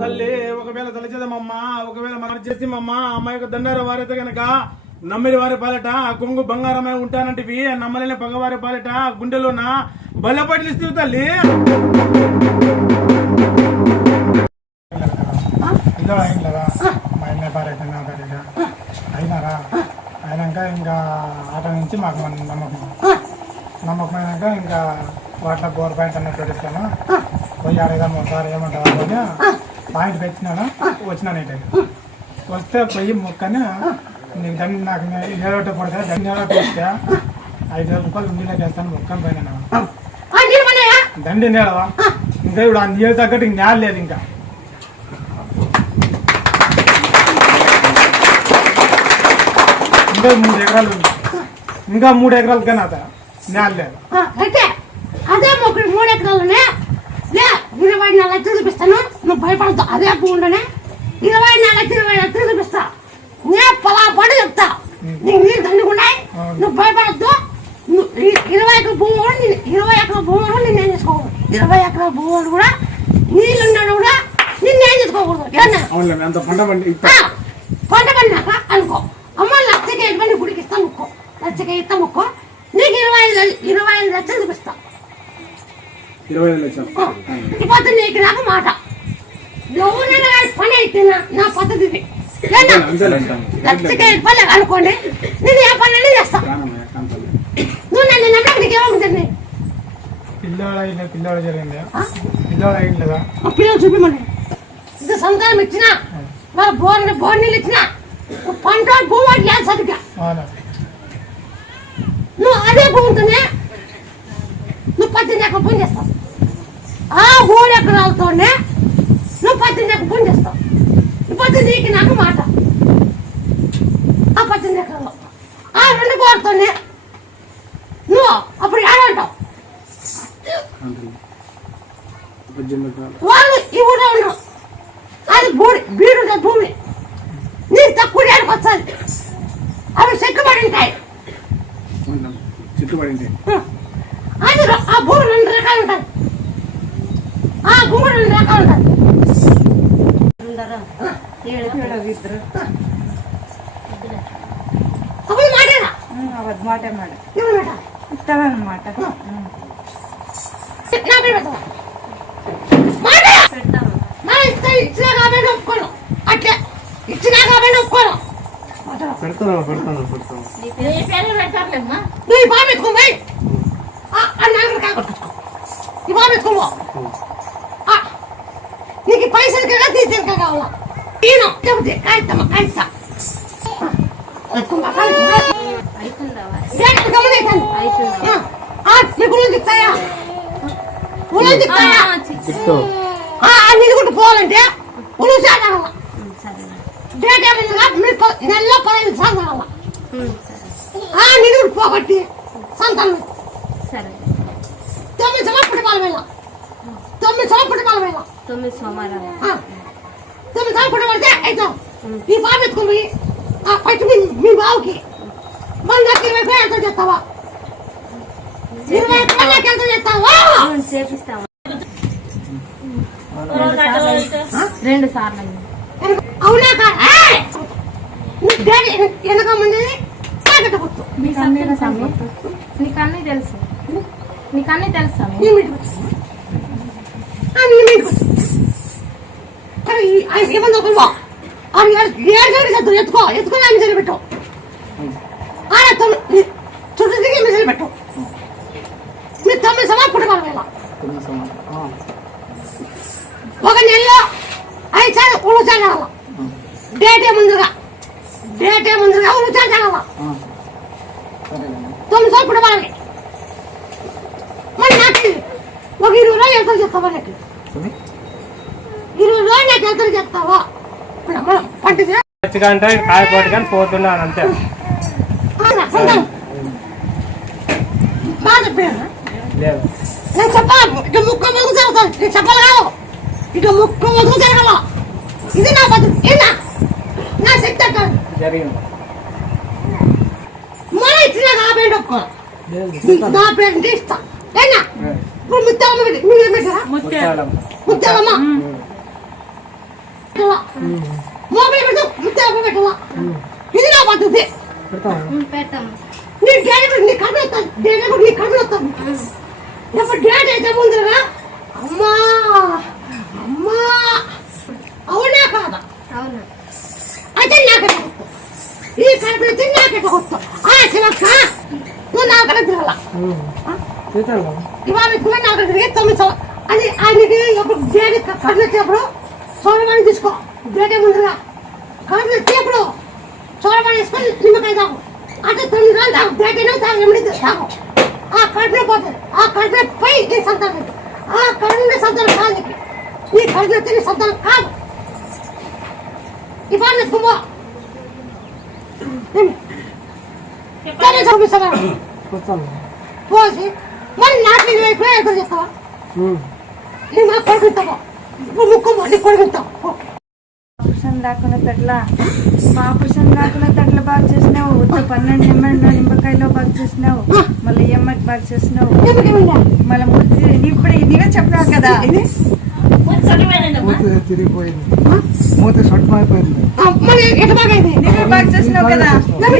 తల్లి ఒకవేళ తలచేదమ్మా ఒకవేళ మనం చేసిమమ్మ అమ్మాయి యొక్క దండార వారైతే గనక నమ్మిడి వారి పాలట కొంగు బంగారమై ఉంటానంటివి నమ్మలేని పగవారి పాలట గుండెలోన బలపట్లు ఇస్తూ తల్లి. ఇదో అయిందా మా నా అయినారా? అయినాక ఇంకా ఆట నుంచి మాకు మన నమ్మకం. నమ్మకం అయినాక ఇంకా వాటిలో గోర్ పాయింట్ అన్న పెట్టిస్తాను. పోయి అడగదాం ఒకసారి ఏమంటావా అని పాయింట్ పెట్టినాను. వచ్చినాను ఇక్కడికి. వస్తే పోయి మొక్కని నీకు దండి నాకు నేలోట పడతా దండి నేలోట వస్తే ఐదు వేల రూపాయలు ఉండిలోకి వేస్తాను మొక్కని పోయినా దండి నేలవా ఇంకా ఇప్పుడు ఆ నీళ్ళు తగ్గట్టు ఇంక నేల లేదు ఇంకా. ఇంకా మూడు ఎకరాలు ఉంది. ఇంకా మూడు ఎకరాలు కానీ అత నేల లేదు ఆ, అయితే అదే మొక్కడు మూడు ఎకరాలనే లే ఇరవై నాలుగు లక్షలు చూపిస్తాను. నువ్వు భయపడద్దు అదే భూమిలోనే ఇరవై నాలుగు లక్షలు ఇరవై లక్షలు చూపిస్తా. నే పలా పడి చెప్తా. నీకు నీళ్ళు దండుకున్నాయి నువ్వు భయపడద్దు. ఇరవై ఎకర భూమి కూడా నేను ఇరవై ఎకర భూమి కూడా నేను చేసుకోకూడదు. ఇరవై ఎకర భూమి కూడా నీళ్ళు ఉన్నాడు కూడా నిన్నేం చేసుకోకూడదు. అవునులే అంత పంట పడినాక అనుకో. అమ్మ లక్షకి ఇవ్వండి గుడికి ఇస్తాం ముక్కో లక్షకి ఇస్తాం ముక్కో నీకు ఇరవై ఐదు ఇరవై ఐదు లక్షలు చూపిస్తా. ఇరవై ఐదు లక్షలు. ఇప్పుడు నీకు నాకు మాట. ఎవరైనా కానీ పని అయితే నా- పద్ధతి లక్షకి ఇవ్వాలి అనుకోండి నేను ఏ పని అయినా చేస్తా. నువ్వు నన్ను నమ్మకం నీకు ఏమవుతుంది పిల్లోడు అయిందా పిల్లోడు జరిగిందా? పిల్లోడు అయిందా పిల్లలు చూపిమని. ఇది సంతానం ఇచ్చినా వాళ్ళ బోర్ బోర్ నీళ్ళు ఇచ్చినా పంట భూమి లేదు సరిగ్గా నువ్వు అదే భూమితోనే నువ్వు పద్దెనిమిది ఎకరం పని చేస్తావు. ఆ మూడు ఎకరాలతోనే నువ్వు పద్దెనిమిది ఎకరం పని చేస్తావు. ఇప్పుడు నీకు నాకు మాట. ఆ పద్దెనిమిది ఎకరాలు. ఆ రెండు కోరుతోనే నువ్వు అప్పుడు ఏడంటావు. వాళ్ళు ఈ ఊళ్ళో ఉండరు. అది బూడి బీడుంటే భూమి. నీకు తక్కువ ఏడుకు వస్తుంది అవి చెక్కుబడి ఉంటాయి. చుట్టుపడింది ఆ భూమి రెండు రకాలు ఉంటాయి. ఆ గుమ్మ రెండు రకాలు ఉంటాయి. అప్పుడు మాటేనా అవద్దు మాటే మాట ఇస్తానమాట నా పేరు మాట ఇచ్చినా కాబట్టి ఒప్పుకోను. అట్లే. ఇచ్చినా కాబట్టి ఒప్పుకోను. పెడతాను పెడతాను పెడతాను. నువ్వు ఈ బాబు ఎత్తుకో పోయి ఆ నాగర కాయ కొట్టుకో ఈ బాబు ఎత్తుకో ఆ, నీకు పైసలు కదా తీసేది కావాలా? ఈయన చెబితే కాయిస్తమ్మ కాయిస్తా ఎత్తుకో నీకు ఉలు తిప్పుతాయా? ఉలు తిప్పుతాయా? ఆ, ఆ నీళ్ళు కూడా పోవాలంటే ఉలు సాగాల డేట్ ఏమైందిగా మీరు ప- నెలలో పదహైదు సార్లు తాగాల. ఆ నీళ్ళు కూడా పోగొట్టి సంతానం సరే తొమ్మిది సంవత్సరం పాల వేళ తొమ్మిది సంవత్సరం పాల వేళ తొమ్మిది సోమవారం ఆ, తొమ్మిది సంవత్సరం పడితే అవుతాం ఈ బాబు ఎత్తుకుని ఆ పట్టి మీ మీ బావుకి మళ్ళీ నాకు ఇరవై రూపాయలు ఎంత చేస్తావా ఇరవై రూపాయలు నాకు ఎంత చేస్తావా చేపిస్తాము రెండు సార్లు అండి అవునా కాదా ఏయ్! నీకు డాడీ వెనక ముందు తాగట గుర్తు నీకు అన్నీ తెలుసా నీకు అన్నీ తెలుసు. ఎత్తుకో. ఎత్తుకొని ఆమె చదివి పెట్టు. ఆడ చుట్టూ తిరిగి మిసలు పెట్టు. మీరు తొమ్మిది సంవత్సరాలు. ఆ. ఒక నెలలో ఐదు సార్లు ఉలు చదవాల డేటే ముందుగా. డేటే ముందుగా ఉలు. సరేనండి. తొమ్మిది సార్లు పుట్టగలవి మరి నాకు ఒక ఇరవై రోజులు ఎంత చెప్తావా నాకు. ఇరవై రోజులు నాకు ఎంత చెప్తావా? పండుగ. అంటే కాయపోటు కానీ పోతున్నాను అంతే. నేను చెప్పాలి ముక్క ముక్కు జరుగుతుంది చెప్పాలి కాదు. ఇక ముక్క ముక్కు జరగాల. ఇది నా పద్ధతి ఏందా? నా శక్తి అంటారు జరిగింది. మన ఇచ్చిన నా పేరు ఒప్పుకోవాలి నా పేరు ఇస్తా ఏనా ముత్యాలమ్మ పెట్టాలా? మోబైల్ పెట్టు. ముత్యాలమ్మ పెట్టాలా? ఇది నా పద్ధతి పెట్టాము నీ డాడీ కూడా నీ కడుపు వస్తుంది డాడీ కూడా నీ కడుపు వస్తుంది ఇప్పుడు డాడీ అయితే ముందుగా అమ్మా అవునా కాదా అవును అయితే నాకే కొట్టు ఈ కడుపులో తిని నాకే కొట్టు ఆ శివక్క నువ్వు నాకనే తిరగల ఇవాళ కూడా నాకు తిరిగి తొమ్మిది సంవ- అది ఆయనకి ఎప్పుడు డాడీ కడుపు వచ్చేప్పుడు సోడమని తీసుకో. డాడీ ముందుగా. కడుపు వచ్చేప్పుడు సోడమని వేసుకొని నిమ్మకాయ తాగు. అంటే తొమ్మిది రోజులు తాగు. డాడీనే తాగు. ఎమిడి తాగు. ఆ కడుపులో పోతుంది ఆ కడుపులో పోయి నీ సంతానం. ఆ కడుపు సంతానం కాదు నీకు. నీ సంతానం కాదు. ఇవాళ పోసి మరి నాకు తట్ల. బాగా చేసినావు. పన్నెండు నిమ్మకాయ నిమ్మకాయలో బాగా చేసినావు. మళ్ళీ ఎమ్మకి బాగా చేసినావు. మళ్ళీ ఇప్పుడు నీవే చెప్పినావు కదా. తిరిగిపోయింది. మూత సొట్టమైపోయింది బాగా చేసినావు కదా.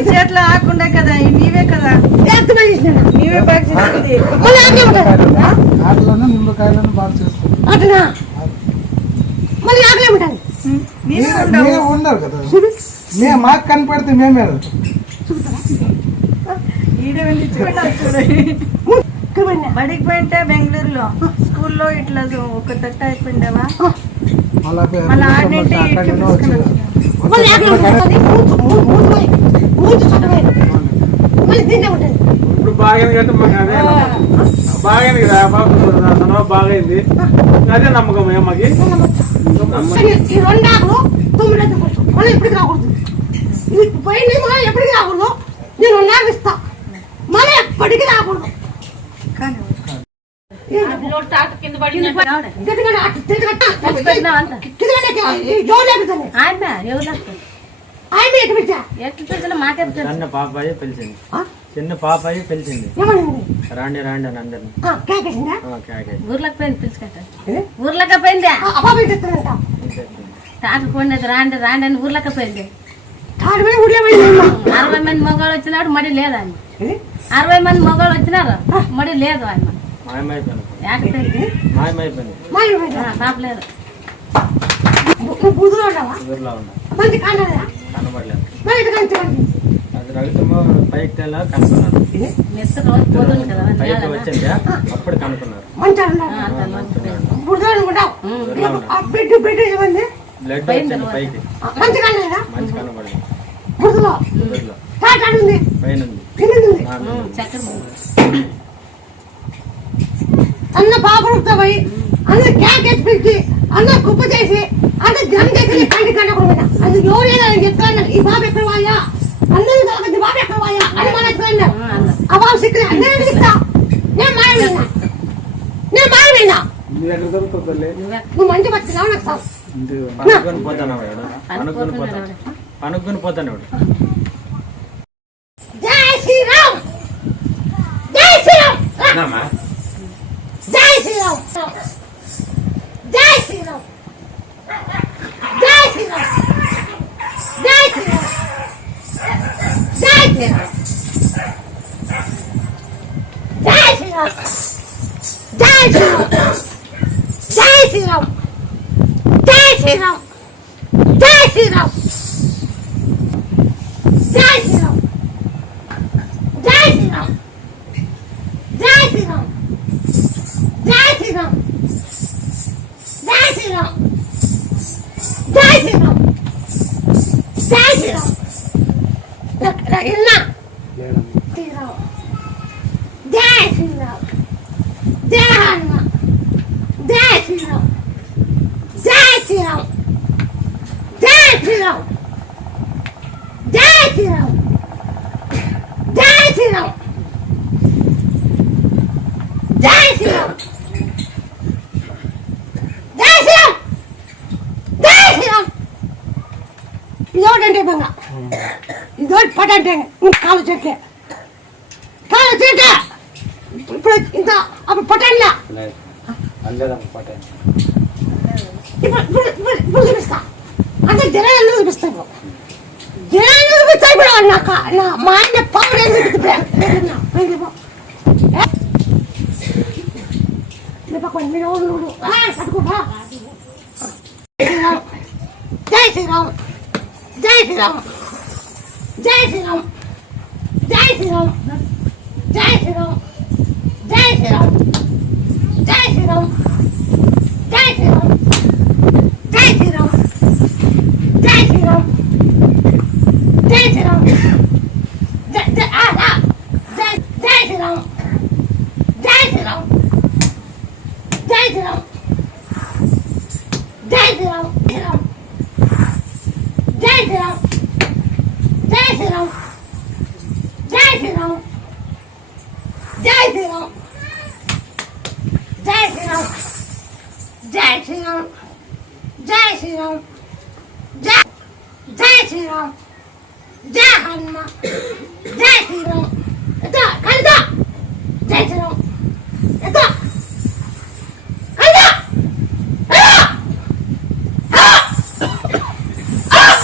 చేతిలో ఆకుండా కదా నీవే కదా. నీవే బాగా చేసింది. నిమ్మకాయలను బాగా చేస్తుంది మళ్ళీ కదా? మాకు కనపడితే మేమే బడికి పోయింటే బెంగళూరులో. స్కూల్లో ఇట్లా ఒక తట్ట అయిపోయిండవా? మళ్ళీ ఇప్పుడు అదే నమ్మకం మాకి? మళ్ళీ రాకూడదు. పోయింది ఎప్పటికి రాకూడదు. నేను నాకు ఇస్తా. మళ్ళీ ఎప్పటికి రాకూడదు. చిన్న పాపాయి పిలిచింది? చిన్న పాపాయి పిలిచింది? రాండి రాండి అని అందరిని. ఊర్లోకి పోయింది పిలుచుకుంటా ఏ? ఊర్లోకి పోయింది. తాటకు రాండి రాండి అని ఊర్లోకి పోయింది తాడుపై ఊర్లేమైందమ్మా అరవై మంది మగవాళ్ళు వచ్చినాడు మడి లేదు ఆయన అరవై మంది మగవాళ్ళు వచ్చినారు మడి లేదు ఆయన. రాపలేదు బూదులో ఉండవా మంది బ్లడ్ వచ్చింది ఉంది. కింద ఉంది. అన్న పాపడుతో పోయి అన్న క్యాకెట్ పెట్టి అన్న కుప్ప చేసి అన్న జనం చేసి కంటి కట్టకుండా అది ఎవరైనా చెప్తాను ఈ బాబు ఎక్కడ వాయా? అందరూ తలకొచ్చి బాబు ఎక్కడ వాయా? అని మన ఎక్కడ ఆ బాబు సిక్కు అందరూ ఇస్తా? నేను మాయమైనా? నేను మాయమైనా? నువ్వే. మంచి వచ్చినావు నాకు సార్ పనుక్కొని పోతాను పనుక్కొని పోతాను పనుక్కొని పోతాను జై శ్రీరామ్ జై శ్రీరామ్. జై శ్రీరామ్ జై శ్రీరామ్ శ్రీరామ్ జై శ్రీరామ్ జై శ్రీరామ్ జై శ్రీరామ్ జై శ్రీరామ్ ఇదోటంటే బంగ. ఇదోటి పట అంటే కాలు చెట్లే కాలు చెట్లే ఇప్పుడు ఇంత అప్పుడు పటంలా ఇప్పుడు ఇప్పుడు ఇప్పుడు చూపిస్తా. అంటే జనాలు చూపిస్తాను தினம் விசாரிப்பட அண்ணாக்கா நான் மாண்ட பாவடை ஜெய் ஸ்ரீராம் ஜெய் ஸ்ரீராம் ஜெய் ஸ்ரீராம் ஜெய் ஸ்ரீராம் ஜெய் ஸ்ரீராம்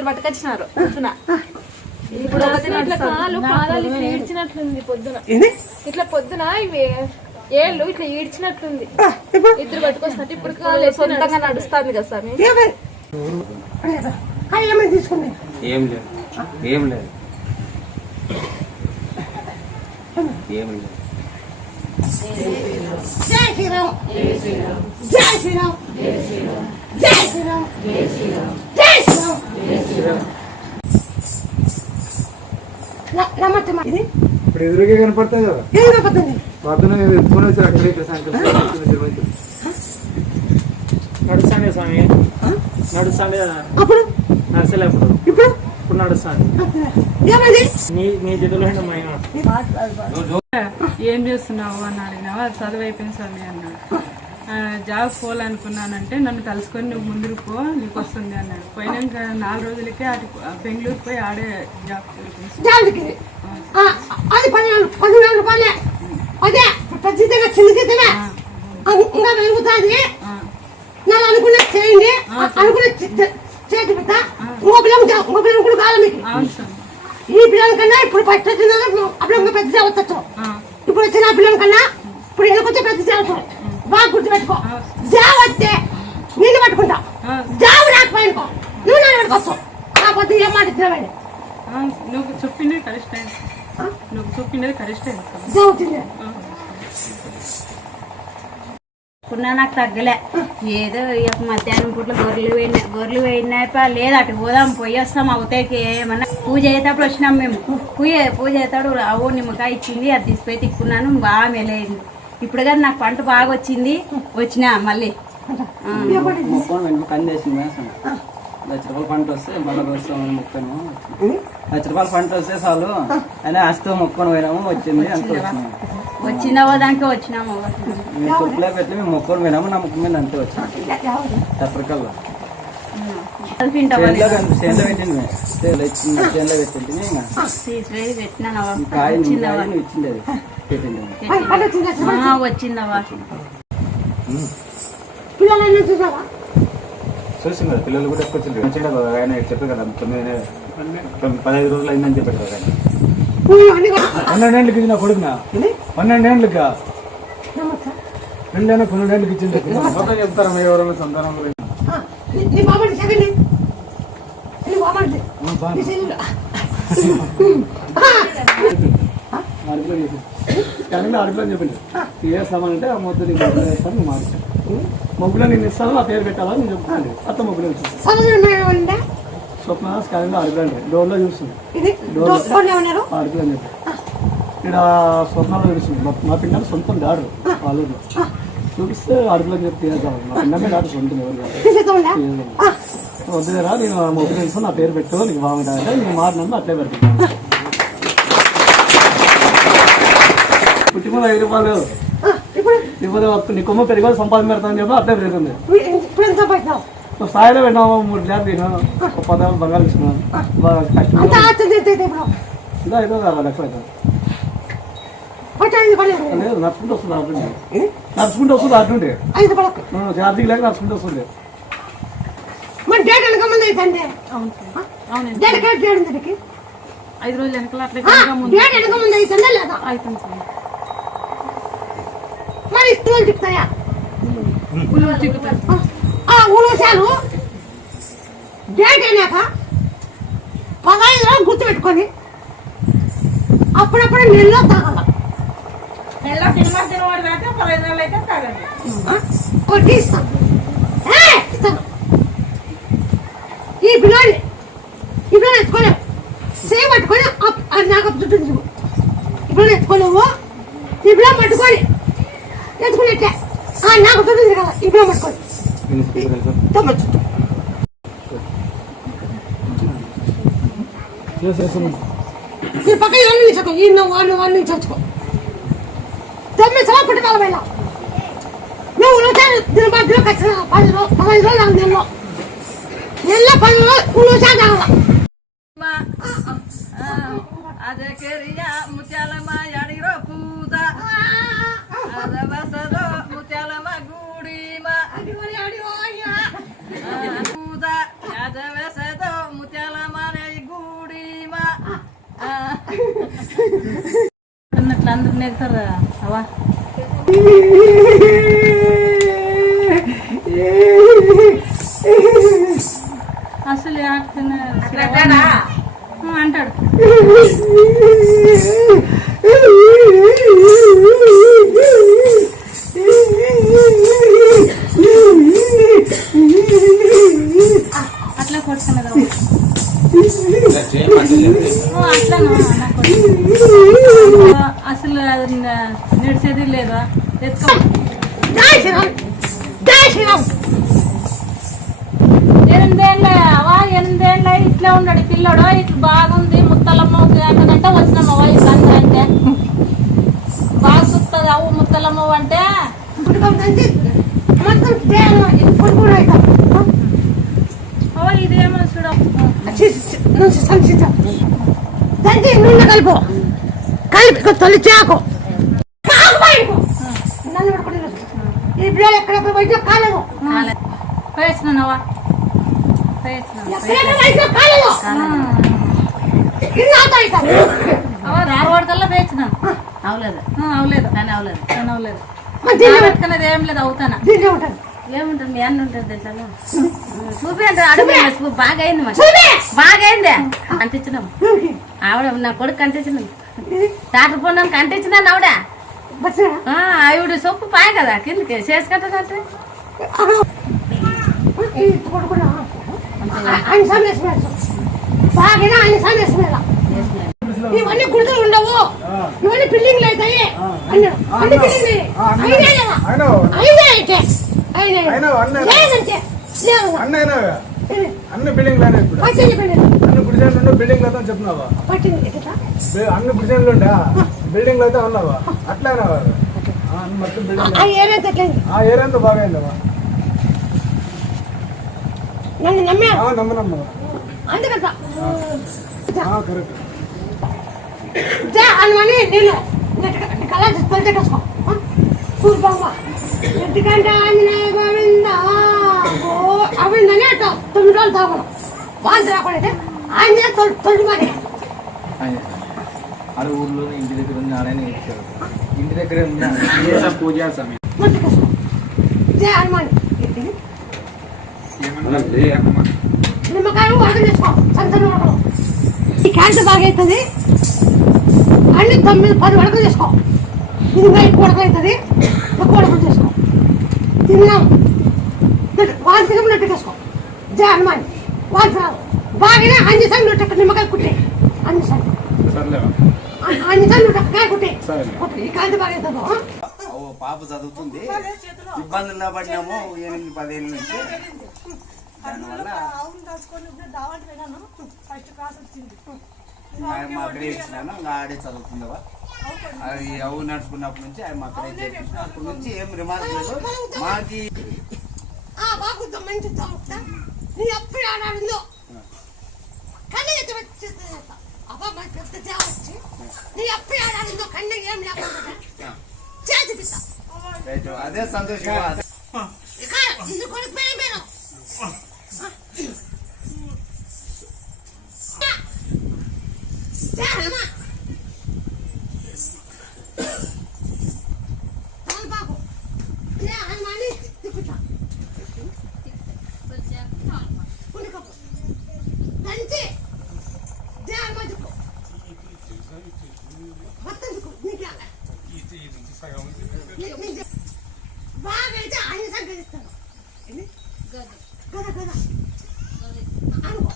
ఇద్దరు పట్టుకొచ్చినారు పొద్దున. ఇప్పుడు ఇట్లా. కాలు పాదాలు ఇట్లా ఈడ్చినట్లుంది పొద్దున. ఇట్లా పొద్దున ఇవి ఏళ్ళు ఇట్లా ఈడ్చినట్లుంది. ఇద్దరు పట్టుకొస్తున్నట్టు ఇప్పుడు కాలు సొంతంగా నడుస్తుంది. కదా సార్? తీసుకుంది? ఏం లేదు. ఏం లేదు. ఏం లేదు. జై శ్రీరామ్ జై శ్రీరామ్. జై శ్రీరామ్. జై శ్రీరామ్. జై శ్రీరామ్. ఇది ఇప్పుడు ఎదురుగా కనపడుతుంది కదా. ఏం కనపడుతుంది? పొద్దున ఎత్తుకొని వచ్చి అక్కడ ఇక్కడ నడుస్తాండే స్వామి. నడుస్తాండే అప్పుడు? నడసలే ఇప్పుడు? ఇప్పుడు ఇప్పుడు నడుస్తాండి ఏమైంది? నీ నీ చేతిలో ఏం చేస్తున్నావు అని అడిగినావా చదువు అయిపోయింది స్వామి అన్నాడు. జాబ్ పోవాలనుకున్నానంటే నన్ను కలుసుకొని నువ్వు ముందుకు పో నీకు వస్తుంది అన్నాడు. పోయినాక నాలుగు రోజులకే అటు బెంగళూరు పోయి ఆడే జాబ్ అది పదివేలు పదివేల రూపాయలే. అదే ఇంకా పెరుగుతుంది. నేను అనుకున్నది చేయండి. అనుకున్న చేతి పెట్ట ఇంకో పిల్లలు ఇంకో పిల్లలు కూడా కావాలి మీకు. ఈ పిల్లల కన్నా ఇప్పుడు ఫస్ట్ వచ్చిన అప్పుడు ఇంకా పెద్ద చేయవచ్చు ఇప్పుడు వచ్చిన పిల్లల కన్నా ఇప్పుడు ఎనకొచ్చే పెద్ద చేయవచ్చు బాగా గుర్తుపెట్టుకో. జాబ్ వస్తే నిన్ను పట్టుకుంటా. జాబ్ రాకపోయినుకో నువ్వు నన్ను పట్టుకోవచ్చు కాకపోతే ఏం మాట ఇచ్చినావండి నువ్వు చెప్పిండేది కరెక్ట్ నువ్వు చెప్పిండేది కరెక్ట్ వచ్చింది ఇప్పుడు నాకు తగ్గలే. ఏదో ఇక మధ్యాహ్నం పూట్ల గొర్రెలు పోయినాయి గొర్రెలు పోయినాయి లేదు అటు పోదాం పోయి వస్తాం అవతేకి ఏమన్నా పూజ అయ్యేటప్పుడు వచ్చినాం మేము. పూజ పూజ అయ్యేటప్పుడు అవ్వ నిమ్మకాయ ఇచ్చింది అది తీసిపోయి తిక్కున్నాను బాగా మెలైంది. ఇప్పుడు కానీ నాకు పంట బాగా వచ్చింది వచ్చినా మళ్ళీ. లక్ష రూపాయల పంట వస్తే మళ్ళీ వస్తామని మొక్కను లక్ష రూపాయల పంట వస్తే చాలు. అని ఆస్తో మొక్కను పోయినాము వచ్చింది అంత వచ్చినాము వచ్చినావో దానికి వచ్చినాము. మేము పెట్టి మేము మొక్కను పోయినాము నా ముక్కు మీద అంతే వచ్చినాము తప్పకల్లా చేనులో పెట్టింది కాయ ఇచ్చింది అది. చూసావా? చూసింది కదా పిల్లలు కూడా ఎక్కువ మంచిగా కదా ఆయన చెప్పారు కదా తొమ్మిది తొమ్మిది- పదహైదు రోజులు అయిందని చెప్పారు కదా ఆయన. పన్నెండేళ్ళకి ఇచ్చిన కొడుకునా? పన్నెండేళ్ళకి రెండేళ్ళ పన్నెండేళ్ళకి ఇచ్చింది? చెప్తారా ఎవరైనా సంతానం గురించి? అడుగులో చెప్పి కానీ అడుగులో చెప్పండి చేస్తామంటే ఆ మొత్తం నీకు మొగ్గులో వేస్తాను నువ్వు మాట మొగ్గులో నేను ఇస్తాను నా పేరు పెట్టాలని నేను చెప్తాను. అత్త మొగ్గులో ఇస్తాను స్వప్న స్కానింగ్ అడుగులో అంటే డోర్లో చూస్తుంది అడుగులో చెప్పి. ఇక్కడ స్వప్నాలు తెలుస్తుంది మా- పిల్లలు సొంతం దాడు వాళ్ళూరులో చూపిస్తే అడుగులో చెప్పి మా పిల్లమే దాడు సొంతం ఎవరు వద్దురా నేను మొగ్గులో ఇస్తాను నా పేరు పెట్టు నీకు బాగుంటుందంటే నేను మారినాను అట్లే పెడుతున్నాను. పుట్టిమూల ఐదు రూపాయలు ఇప్పుడు? ఇప్పుడు నీ కొమ్మ పెరిగి సంపాదన పెడతాను చెప్పి అట్లే పెరుగుతుంది. స్థాయిలో పెట్టినావు మూడు గ్లాస్ తిన్నాను ఒక పదాలు బంగారు ఇచ్చినాను బాగా కష్టం. ఇంకా ఐదో కాదు పడలేదు లేదు నడుచుకుంటూ వస్తుంది అటుండే నడుచుకుంటూ వస్తుంది అటుండే ఐదు పడకు ఛార్జింగ్ లేక నడుచుకుంటూ వస్తుంది. మన డేట్ వెనక ముందు అయితే అవును సార్. అవునండి. డేట్ దీనికి ఐదు రోజులు వెనకాల అట్లా డేట్ అవుతుందా లేదా? అవుతుంది పులులు చిక్కుతారు ఆ ఉలవశాలు డేట్ అయినాక పదహైదు రోజులు గుర్తుపెట్టుకొని అప్పుడప్పుడు నెలలో తాగాల. నెల తినమని తినవాడు దాకా పదహైదు రోజులు అయితే తాగండి. ఆ? కొట్టి ఇస్తాను ఇస్తాను ఈ పిల్లోని ఈ పిల్లని ఎత్తుకోలేవు సేమ్ పట్టుకొని నాకు చుట్టూ పిల్లని ఎత్తుకోలేవు ఈ పిల్ల పట్టుకొని ఎత్తుకునేట్లే ఆ, నాకు చుట్టూ తిరగాల ఈ పిల్ల పట్టుకొని తొమ్మిది చుట్టూ ఈ పక్క ఇవన్నీ నిచ్చకో ఈ నువ్వు వాళ్ళు వాళ్ళు నుంచి వచ్చుకో తొమ్మిది సార్లు పుట్టకాల వేళ నువ్వు ఉలవచాలు దీని మధ్యలో ఖచ్చితంగా పది రోజు పదహైదు రోజులు నాకు నెలలో నెలలో పది రోజులు ఉలవచాలు తాగాల అదే ఎక్కడెక్కడ పోయినా కాలేము ఇన్ని అవుతాయి సార్. అవ్వ రారవాడి కల్లా పోయొచ్చినాను అవలేదు అవలేదు. కానీ అవలేదు. కానీ అవలేదు. మరి దీన్ని పెట్టుకున్నది ఏం లేదు అవుతానా? దీన్ని ఉంటుంది ఏముంటుంది? మీ అన్న ఉంటుంది తెలుసా? చూపి. అంటే అడుగు బాగా అయింది బాగా అయిందే అంటించినాం. ఎవరికి? ఆవిడ నా కొడుకు అంటించినాం. డాక్టర్ పొందానికి అంటించినాను ఆవిడ. ఆవిడ సొప్పు పాయ కదా కిందకి చేసుకుంటుందంటే ఇవన్నీ గుర్తులు ఉండవు. ఇవన్నీ బిల్డింగ్లు అవుతాయి. అన్ని బిల్డింగ్లు అయినా అయితే? అయినా, అన్న. లేదంటే లేదు అన్నయ్య అన్ని బిల్డింగ్లోనే ఇప్పుడు అన్ని గుడిసెలు బిల్డింగ్ అయితే చెప్తున్నావా? పట్టింది. ఎట్లా? బి- అన్ని గుడిసెలు ఉండా. బిల్డింగ్ అయితే ఉన్నావా? అట్లేనా వారు? ఆ, అన్ని మొత్తం బిల్డింగ్ ఆ ఏరియా అంతా బాగా ఆ, నమ్మనమ్మా కరెక్ట్. అనుమని నేను కళ తొలిచేసుకో సూర్యబాబు ఎందుకంటే ఆంజనేయ గోవింద? ఓ అవిందని అట్ట తొమ్మిది రోజులు తాగడం వాంతి రాకుండా ఆంజనేయ తొలి తొలి మరి ఆడ ఊర్లో ఇంటి దగ్గర ఉంది ఆడనే ఇంటి దగ్గర ఉంది పూజ సమయం ముందుకేసుకో జయ హనుమాన్. నిమ్మకాయ వరకలు చేసుకో. సంతను ఈ క్యాన్సర్ బాగా అవుతుంది. అన్ని తొమ్మిది పది వరకలు చేసుకో. ఇది ఎక్కువ వరకు అవుతుంది. ఎక్కువ చేసుకో. తిన్నాం. వాంతి నొట్టి చేసుకో జయ హనుమాన్. వాంతి రాదు బాగానే అన్ని సంగతి నొట్టి నిమ్మకాయ కుట్టే. అన్ని సంగతి అన్ని సంగతి నొట్టి కుట్టే కుట్టి. ఈ క్యాన్సర్ బాగా పాప చదువుతుంది. ఇబ్బందుల్లో పడినాము ఎనిమిది పదేళ్ళ నుంచి. దానివల్ల ఆయన మా అక్కడే ఇచ్చినాను ఇంకా ఆడే చదువుతుందవా? అవి అవు నడుచుకున్నప్పటి నుంచి ఆయన మా అక్కడే అప్పటి నుంచి ఏం రిమార్క్ లేదు. మాకి ఆ బాగుందో మంచి తోముతా నీ అప్పుడు ఆడాడిందో కన్ను ఎత్తి వచ్చి అబ్బా మన పెద్ద దేవచ్చి నీ అప్పుడు ఆడాడిందో కన్ను ఏం లేకుండా చేతి పిస్తా రైట్ అదే సంతోషంగా అదే ఇక ఇది కొడుకు పేరు మీరు చేయాలమ్మా బాబు లే హనుమాని తిప్పుతా ఉండుకోకు దంచి దేని మధ్యకు మొత్తం దిక్కు నీకే బాగా అయితే అన్ని సంగతిస్తాను గద గద అనుకో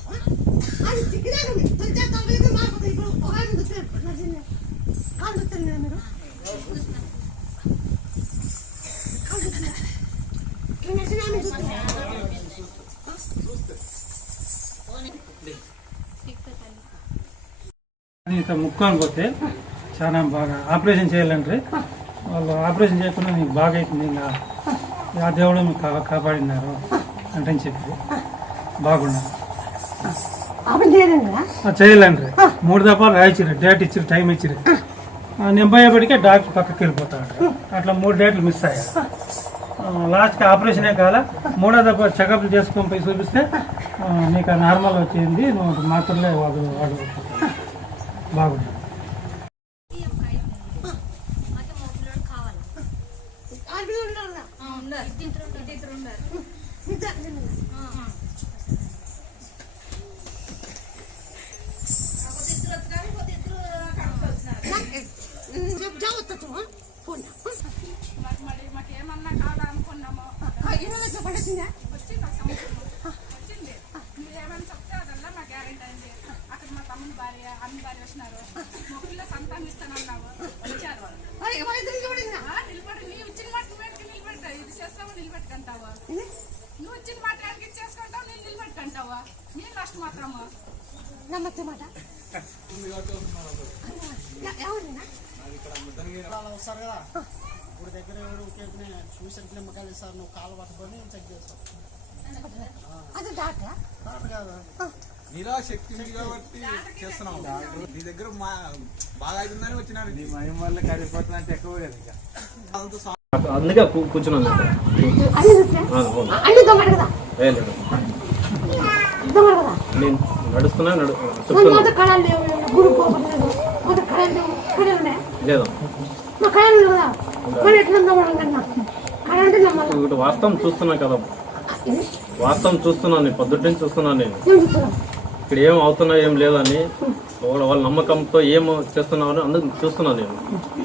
అది చిక్కిదాకా మీరు తొలిచే తొమ్మిది మాకు ఇప్పుడు ఒక ఆయన కాలు దుత్తాను మీరు కాలు దుత్తాను నేను నచ్చినా చూస్తాను ఇంత ముక్కొని పోతే చాలా బాగా ఆపరేషన్ చేయాలంటే వాళ్ళు ఆపరేషన్ చేయకుండా నీకు బాగా అవుతుంది ఇంకా. ఆ దేవుడు మీకు కాపాడినారు అంటే చెప్పి బాగున్నారు. చేయాలండ్రి. మూడు దఫాలు రాయించారు డేట్ ఇచ్చారు టైం ఇచ్చారు నేను పోయేపటికే డాక్టర్ పక్కకి వెళ్ళిపోతాడు. అట్లా మూడు డేట్లు మిస్ అయ్యారు లాస్ట్కి ఆపరేషనే కాల మూడో దఫా చెకప్ చేసుకొని పోయి చూపిస్తే ఆ, నీకు నార్మల్ వచ్చింది. నువ్వు మాత్రలే వాడు వాడు బాగుంది అది ఉండాలి జాగ్రత్త ఫోన్ మాకేమన్నా కాదా అనుకున్నాము ఇవాళ పడుతుందా ఏమని చెప్తే అదల్లా మా గ్యారెంటీ అయింది అక్కడ మా తమ్ముని భార్య అన్ని భార్య వచ్చినారు మా పిల్ల సంతానం ఇస్తానన్నావు వచ్చారు వాళ్ళు ఆ, నిలబడి నీవు ఇచ్చిన మాట నువ్వు నిలబెట్టా ఇది చేస్తావు నిలబెట్టుకుంటావా నువ్వు ఇచ్చిన మాట ఎక్కడికి ఇచ్చేసుకుంటావు నేను నిలబెట్టుకుంటావా నీ నష్టం మాత్రము నమ్మచ్చ మాట ఎవరినా వాళ్ళు వస్తారు కదా ఇప్పుడు దగ్గర ఎవరు ఊరికే చూసి నిమ్మకాయలు ఇస్తారు నువ్వు కాలు పట్టుకొని చెక్ చేస్తావు అది డాక్టర్ కాదు కదా నీలో శక్తి ఉంది కాబట్టి చేస్తున్నావు నీ దగ్గర మా బాగా అవుతుందని వచ్చినారు. నీ మయం వల్ల కరిగిపోతుంది అంటే ఎక్కువ కదా ఇంకా. అందుకే కూర్చున్నాను. కళలు ఉన్నాయి? లేదు. ఇప్పుడు వాస్తవం చూస్తున్నా కదా. వాస్తవం చూస్తున్నాను నేను పొద్దుటి నుంచి చూస్తున్నాను నేను ఇక్కడ ఏం అవుతున్నా ఏం లేదని వాళ్ళ వాళ్ళ నమ్మకంతో ఏం చేస్తున్నామని అందుకు చూస్తున్నాను నేను.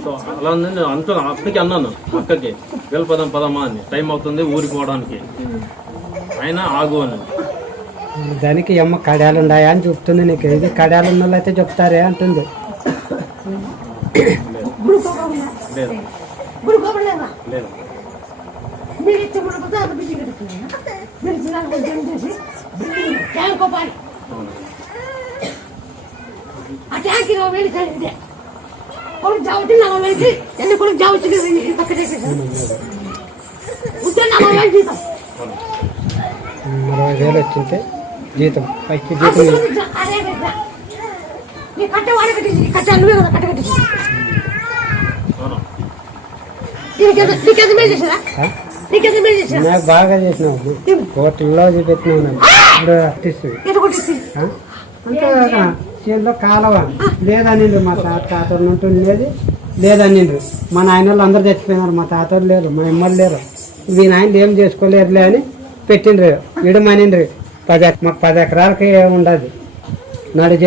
సో అలా నేను అంటూ అప్పటికి అన్నాను అక్కకి వెళ్ళిపోదాం పదమ్మా అని. టైం అవుతుంది ఊరికి పోవడానికి. అయినా ఆగు అని. దానికి అమ్మ కడాలు ఉన్నాయా అని చెప్తుంది నీకు. ఇది కడాలు ఉన్న అయితే చెప్తారే అంటుంది. ఉద్యోగం ఇరవై ఎన్ని వేలు వచ్చింటే జీతం. పైకి చేసినా. నాకు బాగా చేసినావు హోటల్లో పెట్టినావు నన్ను ఇప్పుడు అట్టిస్తుంది అంటే చేతిలో కాలవ. లేదనిండ్రు మా తాత తాతలు ఉంటుండేది లేదనిండ్రు మా నాయన వాళ్ళు అందరు చచ్చిపోయినారు. మా తాతలు లేరు మా అమ్మలు లేరు. మీ నాయన ఏం చేసుకోలేరులే అని పెట్టిండ్రు. విడమనిండ్రు పది ఎక- పది ఎకరాలకి ఉండదు. నడి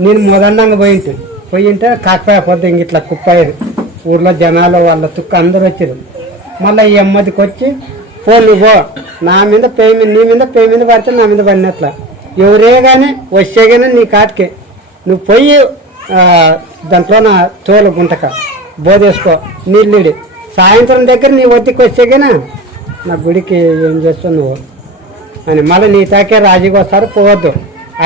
నేను మొదలంగా పోయింటి. పోయింటే కాకపోయా పొద్దు ఇట్లా కుప్పయ్యేది. ఊర్లో జనాలు వాళ్ళ తుక్క అందరూ వచ్చారు మళ్ళీ ఈ అమ్మదికి వచ్చి ఫోన్ నువ్వు నా మీద పే మీద నీ మీద పే మీద పడితే నా మీద పడినట్ల. ఎవరే కానీ వచ్చే కానీ నీ కాటికి. నువ్వు పోయి దాంట్లో నా తోలు గుంటక. బోధేసుకో నీళ్ళిడి సాయంత్రం దగ్గర నీ ఒత్తికి వచ్చే కానీ నా గుడికి ఏం చేస్తావు నువ్వు? అని. మళ్ళీ నీ తాకే రాజీకి వస్తారు పోవద్దు.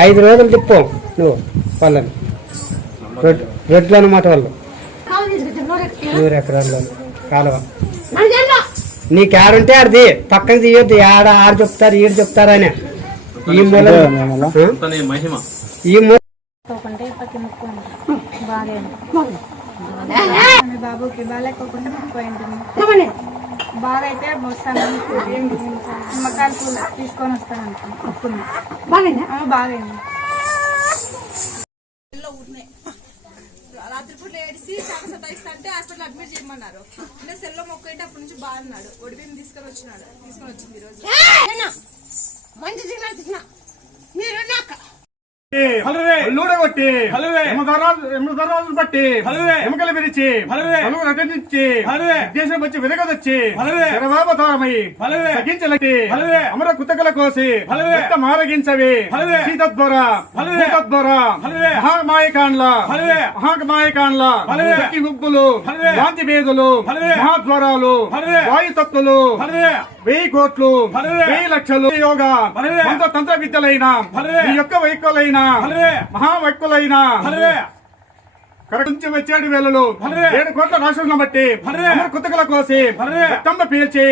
ఐదు రోజులు తిప్పు నువ్వు వాళ్ళని. రొడ్ రొడ్లు అనమాట వాళ్ళు. నూరు ఎకరాల్లో కాలువ. నీకు ఆడుంటే ఆడది. పక్కన తీయొద్దు. ఆడ ఆరు చెప్తారు ఈడు చెప్తారని ఈ మూల ఈ మూల బాబుకి బాగాలేకోకుండా బాగా అయితే వస్తాను నిమ్మకాయలు పూలు తీసుకొని వస్తాను అనుకున్నాను ఒప్పుకున్నా బాగైందా? రాత్రిపూట ఏడిసి చాలా సతాయిస్తా అంటే హాస్పిటల్ అడ్మిట్ చేయమన్నారు. నేను సెల్లో మొక్క అయితే అప్పటి నుంచి బాగున్నాడు. ఒడిపిని తీసుకొని వచ్చినాడు. తీసుకొని వచ్చింది ఈ రోజు ఏనా? మంచి మీరు నాకు బట్టి ఎముకలు విరిచి పలువురు అటెండించి హలవే. దేశం వచ్చి విరగదొచ్చి అమర కుతకల కోసి రక్త మారగించవి సీతద్వర సీతద్వర మహామాయకాండ్ల మహామాయకాండ్ల ఉబ్బులు హలవే. మహాద్వారాలు వాయుతత్తులు హలవే. వెయ్యి కోట్లు వెయ్యి లక్షలు యోగా తంత్ర విద్యలైన ఈ యొక్క వైక్కులైన మహావైక్కులైన కరెక్ట్ నుంచి వచ్చేడు వేళలు. ఏడు కోట్ల రాష్ట్రం బట్టి కుతకల కోసి రక్తమ్మ పీల్చి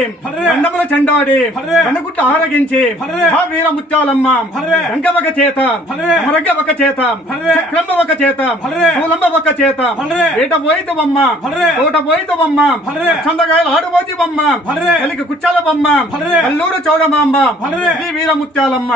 దండముల చెండాడి కన్నుగుట్ల ఆరగించి ఆ వీర ముత్యాలమ్మ రంగవక చేత ఒక చేత చక్రమ్మ ఒక చేత పూలమ్మ ఒక చేత ఏట పోయిత బొమ్మ తోట పోయిత బొమ్మ చందగాయలు ఆడుబోతి బొమ్మ కలికి కుచ్చాల బొమ్మ అల్లూరు చౌడమాంబ శ్రీ వీర ముత్యాలమ్మ.